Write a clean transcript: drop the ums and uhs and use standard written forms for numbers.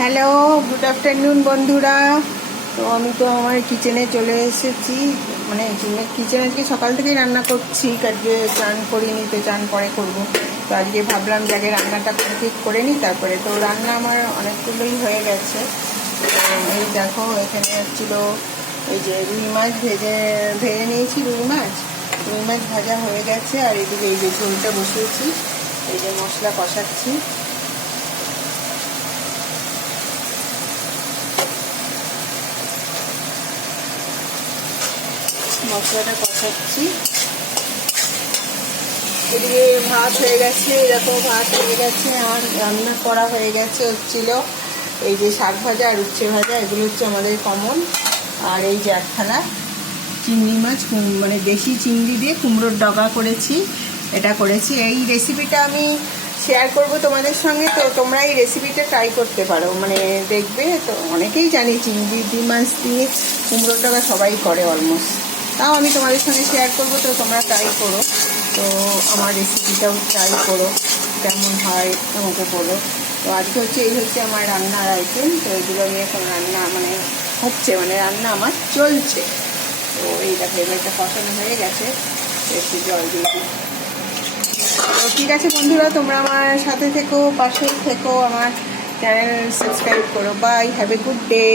Hello, good afternoon বন্ধুরা। তো আমি তো আমার কিচেনে চলে এসেছি, মানে কিচেনে আজকে সকাল থেকেই রান্না করছি। আজকে চান করিনি, তো চান পরে করবো। তো আজকে ভাবলাম যে আগে রান্নাটা কমপ্লিট করে নিই, তারপরে তো রান্না আমার অনেকগুলোই হয়ে গেছে। এই দেখো, এখানে হচ্ছিল এই যে রুই মাছ ভেজে নিয়েছি। রুই মাছ ভাজা হয়ে গেছে। আর এদিকে এই যে ঝোলটা বসিয়েছি, এই যে মশলা কষাচ্ছি। মশলাটা কষাচ্ছি। এদিকে ভাত হয়ে গেছে, এরকম ভাত হয়ে গেছে। আর রান্না করা হয়ে গেছে হচ্ছিল এই যে শাক ভাজা আর উচ্ছে ভাজা, এগুলো হচ্ছে আমাদের কমন। আর এই যে একখানা চিংড়ি মাছ, মানে দেশি চিংড়ি দিয়ে কুমড়োর ডগা করেছি, এটা করেছি। এই রেসিপিটা আমি শেয়ার করব তোমাদের সঙ্গে। তো তোমরা এই রেসিপিটা ট্রাই করতে পারো, মানে দেখবে। তো অনেকেই জানি চিংড়ি মাছ দিয়ে কুমড়োর ডগা সবাই করে অলমোস্ট, তাও আমি তোমাদের সঙ্গে শেয়ার করব। তো তোমরা ট্রাই করো, তো আমার রেসিপিটাও ট্রাই করো, কেমন হয় আমাকে বলো। তো আজকে হচ্ছে এই হচ্ছে আমার রান্নার আইটেম। তো এগুলো আমি এখন রান্না মানে রান্না আমার চলছে। তো এই দেখো, এবারটা কষানো হয়ে গেছে, একটু জল দিয়ে দিই। তো ঠিক আছে বন্ধুরা, তোমরা আমার সাথে থেকো, পাশেই থেকো, আমার চ্যানেল সাবস্ক্রাইব করো। Bye, have a good day.